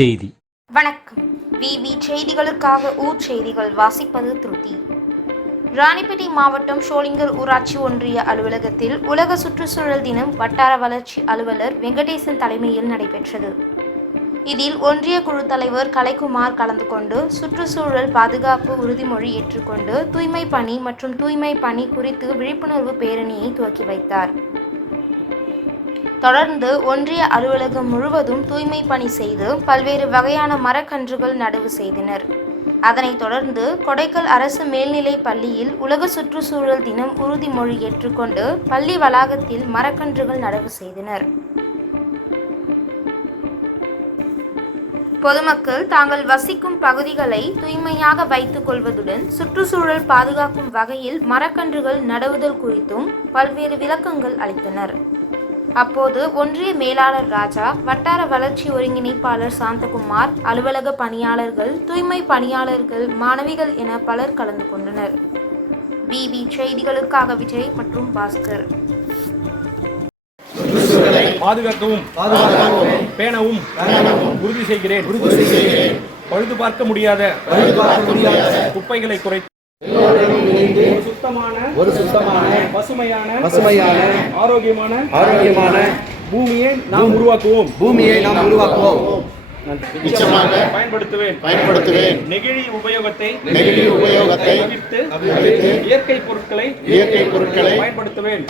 செய்தி. வணக்கம். விவி செய்திகளுக்காக ஊர் செய்திகள் வாசிப்பது திருதி. ராணிப்பேட்டை மாவட்டம் ஷோலிங்கர் ஊராட்சி ஒன்றிய அலுவலகத்தில் உலக சுற்றுச்சூழல் தினம் வட்டார வளர்ச்சி அலுவலர் வெங்கடேசன் தலைமையில் நடைபெற்றது. இதில் ஒன்றிய குழு தலைவர் கலைக்குமார் கலந்து கொண்டு சுற்றுச்சூழல் பாதுகாப்பு உறுதிமொழி ஏற்றுக்கொண்டு தூய்மை பணி மற்றும் தூய்மை பணி குறித்து விழிப்புணர்வு பேரணியை துவக்கி வைத்தார். தொடர்ந்து ஒன்றிய அலுவலகம் முழுவதும் தூய்மை பணி செய்து பல்வேறு வகையான மரக்கன்றுகள் நடவு செய்தனர். அதனைத் தொடர்ந்து கொடைக்கல் அரசு மேல்நிலைப் பள்ளியில் உலக சுற்றுச்சூழல் தினம் உறுதிமொழி ஏற்றுக்கொண்டு பள்ளி வளாகத்தில் மரக்கன்றுகள் நடவு செய்தனர். பொதுமக்கள் தாங்கள் வசிக்கும் பகுதிகளை தூய்மையாக வைத்துக் கொள்வதுடன் சுற்றுச்சூழல் பாதுகாக்கும் வகையில் மரக்கன்றுகள் நடுவுதல் குறித்தும் பல்வேறு விளக்கங்கள் அளித்தனர். அப்போது ஒன்றிய மேலாளர் ராஜா, வட்டார வளர்ச்சி ஒருங்கிணைப்பாளர் சாந்தகுமார், அலுவலக பணியாளர்கள், தூய்மை பணியாளர்கள், மாணவிகள் என பலர் கலந்து கொண்டனர். விவி செய்திகளுக்காக விஜய் மற்றும் பாஸ்கர். பாதுகாக்கவும் பேணவும் உறுதி செய்கிறேன். பழுது பார்க்க முடியாத குப்பைகளை குறைத்து ஒரு சுத்தமான பசுமையான ஆரோக்கியமான பூமியை நாம் உருவாக்குவோம். பயன்படுத்துவேன். நெகிழி உபயோகத்தை தவிர்த்து இயற்கை பொருட்களை பயன்படுத்துவேன்.